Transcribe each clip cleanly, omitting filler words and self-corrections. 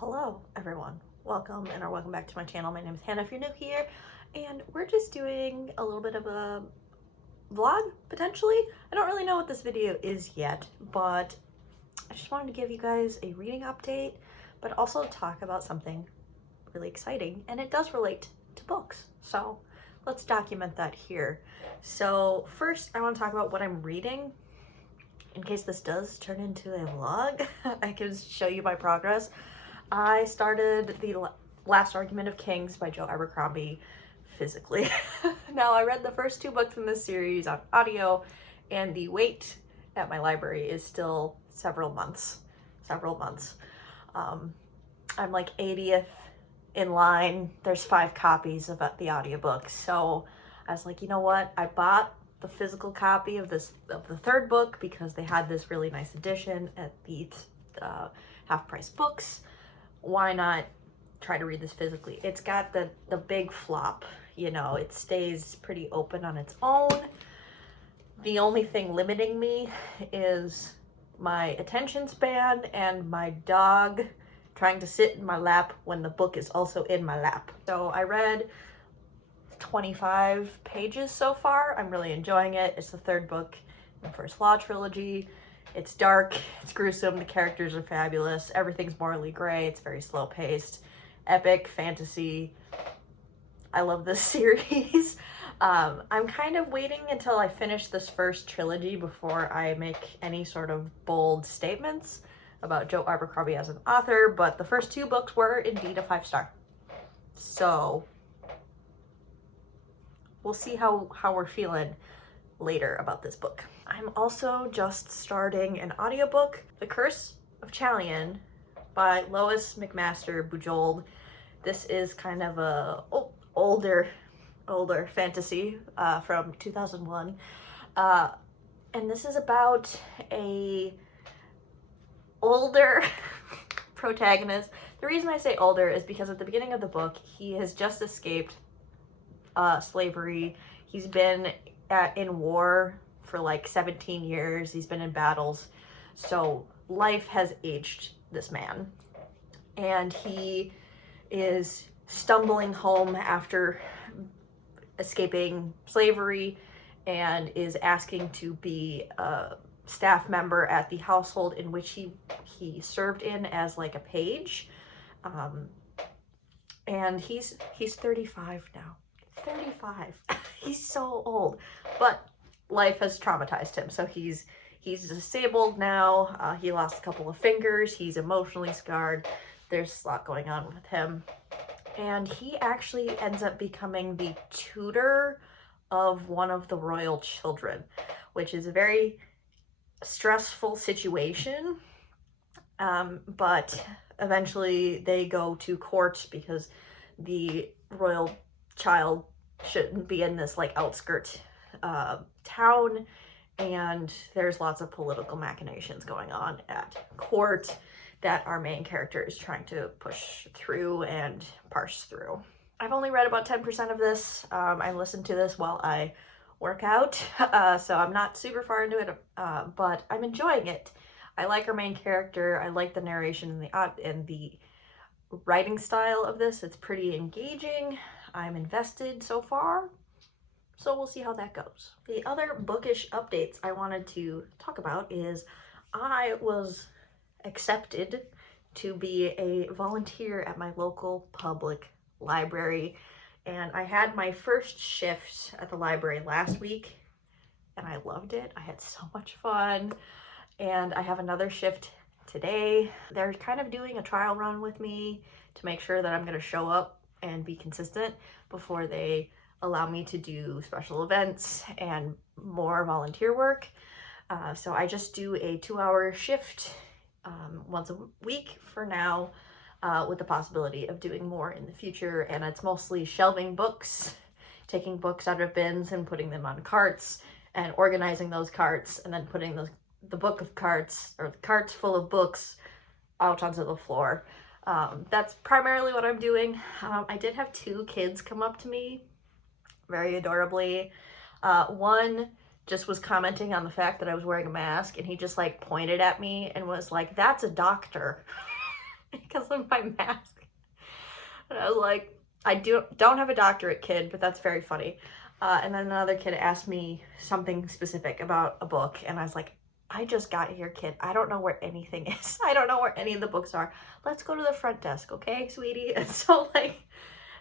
Hello everyone, welcome or welcome back to my channel. My name is Hannah if you're new here, and we're just doing a little bit of a vlog, potentially. I don't really know what this video is yet, but I just wanted to give you guys a reading update, but also talk about something really exciting, and it does relate to books, so let's document that here. So first I want to talk about what I'm reading. In case this does turn into a vlog, I can show you my progress. I started The Last Argument of Kings by Joe Abercrombie physically. Now, I read the first two books in this series on audio, and the wait at my library is still several months. I'm like 80th in line. There's 5 copies of the audiobook. So I was like, you know what? I bought the physical copy of the third book because they had this really nice edition at the half-price books. Why not try to read this physically? It's got the big flop, you know, it stays pretty open on its own. The only thing limiting me is my attention span and my dog trying to sit in my lap when the book is also in my lap. So I read 25 pages so far. I'm really enjoying it. It's the third book in the First Law trilogy. It's dark, it's gruesome, the characters are fabulous, everything's morally gray, it's very slow paced, epic fantasy. I love this series. I'm kind of waiting until I finish this first trilogy before I make any sort of bold statements about Joe Abercrombie as an author, but the first 2 books were indeed a 5-star. So we'll see how we're feeling later about this book. I'm also just starting an audiobook, The Curse of Chalian by Lois McMaster Bujold. This is kind of a older fantasy from 2001. And this is about a older protagonist. The reason I say older is because at the beginning of the book, he has just escaped slavery. He's been in war for like 17 years. He's been in battles. So life has aged this man. And he is stumbling home after escaping slavery and is asking to be a staff member at the household in which he served in as like a page. And he's 35 now. 35. He's so old, but life has traumatized him, so he's disabled now. He lost a couple of fingers. He's emotionally scarred. There's a lot going on with him, and he actually ends up becoming the tutor of one of the royal children, which is a very stressful situation. But eventually they go to court because the royal child shouldn't be in this like outskirt town, and there's lots of political machinations going on at court that our main character is trying to push through and parse through. I've only read about 10% of this. I listened to this while I work out, so I'm not super far into it, but I'm enjoying it. I like our main character. I like the narration and the writing style of this. It's pretty engaging. I'm invested so far, so we'll see how that goes. The other bookish updates I wanted to talk about is I was accepted to be a volunteer at my local public library, and I had my first shift at the library last week, and I loved it. I had so much fun, and I have another shift today. They're kind of doing a trial run with me to make sure that I'm going to show up and be consistent before they allow me to do special events and more volunteer work. So I just do a 2-hour shift once a week for now, with the possibility of doing more in the future. And it's mostly shelving books, taking books out of bins and putting them on carts, and organizing those carts, and then putting the book of carts, or the carts full of books, out onto the floor. That's primarily what I'm doing. I did have 2 kids come up to me very adorably. One just was commenting on the fact that I was wearing a mask, and he just like pointed at me and was like, "That's a doctor." because of my mask. And I was like, I don't have a doctorate, kid, but that's very funny. And then another kid asked me something specific about a book, and I was like, I just got here, kid. I don't know where anything is. I don't know where any of the books are. Let's go to the front desk, okay, sweetie? And so, like,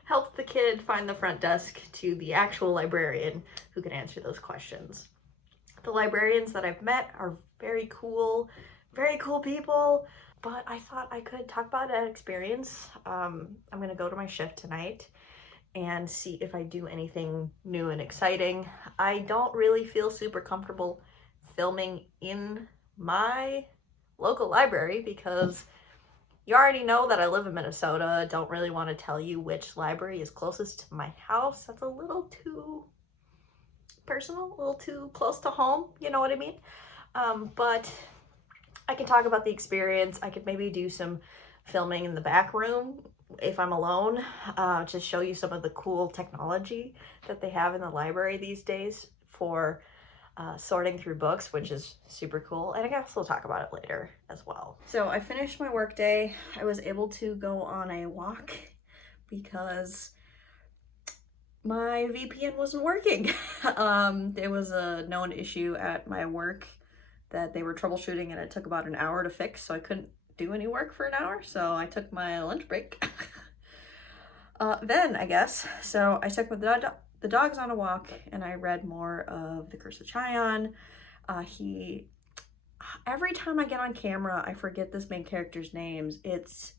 helped the kid find the front desk to the actual librarian who can answer those questions. The librarians that I've met are very cool people, but I thought I could talk about that experience. I'm gonna go to my shift tonight and see if I do anything new and exciting. I don't really feel super comfortable filming in my local library because you already know that I live in Minnesota. Don't really want to tell you which library is closest to my house. That's a little too personal, a little too close to home, you know what I mean? But I can talk about the experience. I could maybe do some filming in the back room if I'm alone, to show you some of the cool technology that they have in the library these days for sorting through books, which is super cool. And I guess we'll talk about it later as well. So I finished my work day. I was able to go on a walk because my VPN wasn't working. There was a known issue at my work that they were troubleshooting, and it took about an hour to fix, so I couldn't do any work for an hour, so I took my lunch break. Then, I guess, so I took the dogs on a walk, and I read more of The Curse of Chion. Every time I get on camera, I forget this main character's names. It's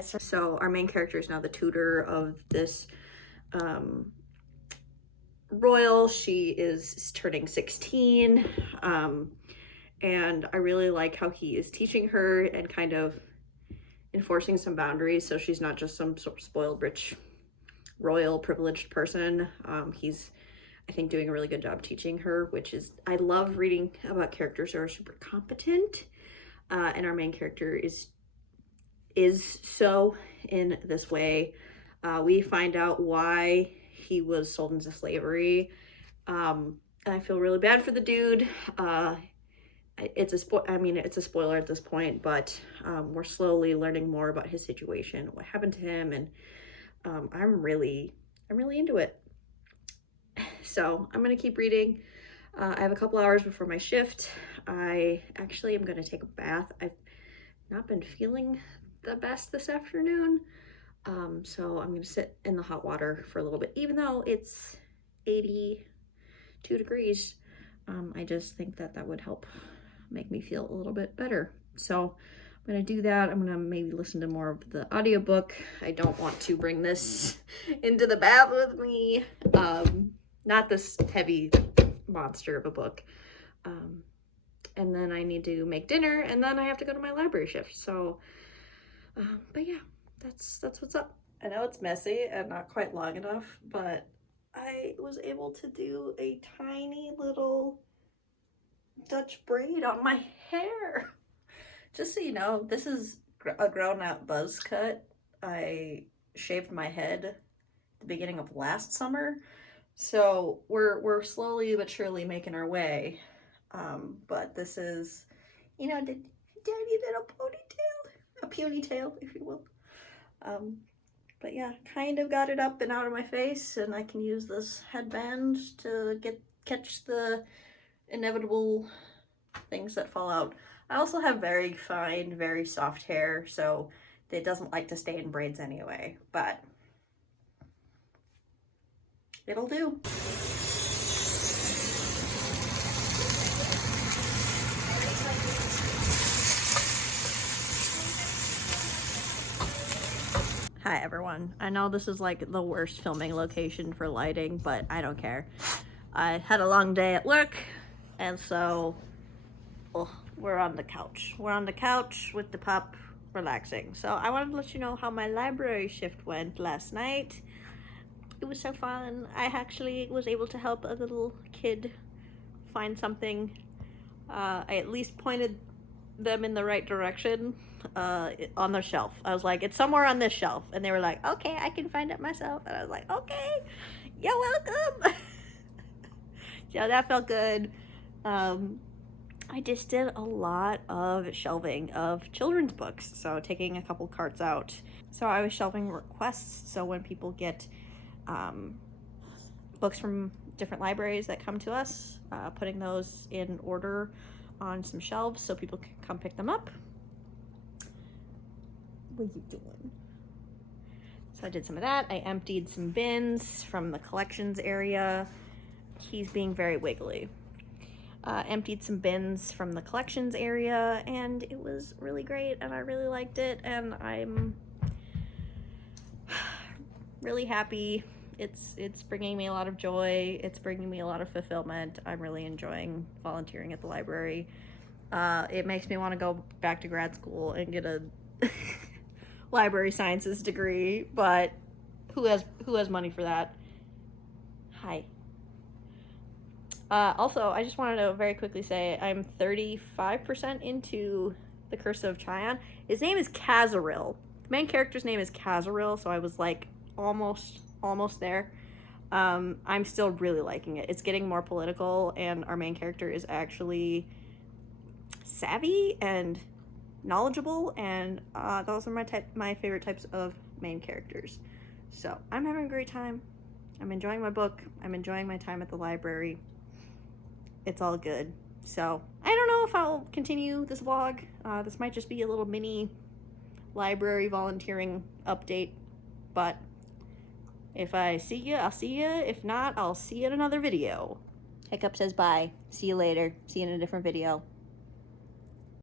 So our main character is now the tutor of this royal. She is turning 16, and I really like how he is teaching her and kind of enforcing some boundaries, so she's not just some sort of spoiled rich royal privileged person. He's, I think, doing a really good job teaching her, which is, I love reading about characters who are super competent, and our main character is so in this way. We find out why he was sold into slavery. I feel really bad for the dude. It's a spoiler at this point, but we're slowly learning more about his situation, what happened to him, and I'm really into it. So I'm gonna keep reading. I have a couple hours before my shift. I actually am gonna take a bath. I've not been feeling the best this afternoon, so I'm gonna sit in the hot water for a little bit, even though it's 82 degrees. I just think that would help make me feel a little bit better. So I'm gonna do that. I'm gonna maybe listen to more of the audiobook. I don't want to bring this into the bath with me. Not this heavy monster of a book. And then I need to make dinner, and then I have to go to my library shift. So, but yeah, that's what's up. I know it's messy and not quite long enough, but I was able to do a tiny little Dutch braid on my hair. Just so you know, this is a grown-out buzz cut. I shaved my head at the beginning of last summer, so we're slowly but surely making our way. But this is, you know, the tiny little ponytail, a puny tail, if you will. But yeah, kind of got it up and out of my face, and I can use this headband to catch the inevitable things that fall out. I also have very fine, very soft hair, so it doesn't like to stay in braids anyway, but it'll do. Hi everyone. I know this is like the worst filming location for lighting, but I don't care. I had a long day at work, and so we're on the couch. We're on the couch with the pup, relaxing. So I wanted to let you know how my library shift went last night. It was so fun. I actually was able to help a little kid find something. I at least pointed them in the right direction on the shelf. I was like, it's somewhere on this shelf, and they were like, okay, I can find it myself. And I was like, okay, you're welcome. So that felt good. I just did a lot of shelving of children's books, so taking a couple carts out. So I was shelving requests, so when people get books from different libraries that come to us, putting those in order on some shelves so people can come pick them up. What are you doing? So I did some of that. I emptied some bins from the collections area. He's being very wiggly. Emptied some bins from the collections area, and it was really great, and I really liked it, and I'm really happy. It's bringing me a lot of joy. It's bringing me a lot of fulfillment. I'm really enjoying volunteering at the library. It makes me want to go back to grad school and get a library sciences degree, but who has money for that? Hi. Also, I just wanted to very quickly say I'm 35% into The Curse of Cheyenne. His name is Kazaril. The main character's name is Kazaril, so I was like almost there. I'm still really liking it. It's getting more political, and our main character is actually savvy and knowledgeable, and those are my favorite types of main characters. So I'm having a great time. I'm enjoying my book. I'm enjoying my time at the library. It's all good. So I don't know if I'll continue this vlog. This might just be a little mini library volunteering update, but if I see you, I'll see you. If not, I'll see you in another video. Hiccup says bye. See you later. See you in a different video.